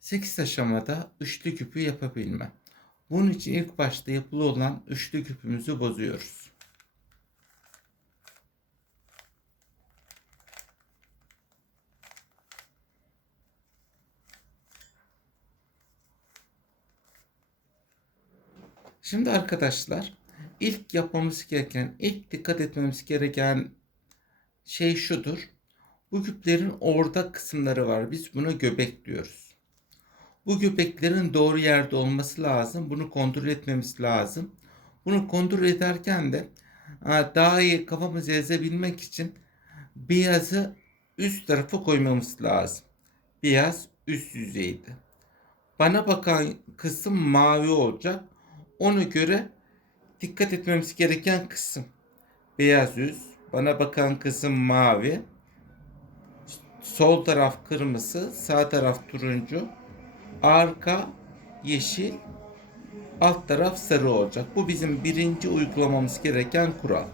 8 aşamada üçlü küpü yapabilme. Bunun için ilk başta yapılı olan üçlü küpümüzü bozuyoruz. Şimdi arkadaşlar ilk yapmamız gereken, ilk dikkat etmemiz gereken şey şudur. Bu küplerin orta kısımları var. Biz buna göbek diyoruz. Bu göbeklerin doğru yerde olması lazım. Bunu kontrol etmemiz lazım. Bunu kontrol ederken de ha, daha iyi kafamızı ezebilmek için beyazı üst tarafa koymamız lazım. Beyaz üst yüzeyde. Bana bakan kısım mavi olacak. Ona göre dikkat etmemiz gereken kısım. Beyaz yüz. Bana bakan kısım mavi. Sol taraf kırmızı, sağ taraf turuncu. Arka yeşil, alt taraf sarı olacak. Bu bizim birinci uygulamamız gereken kural.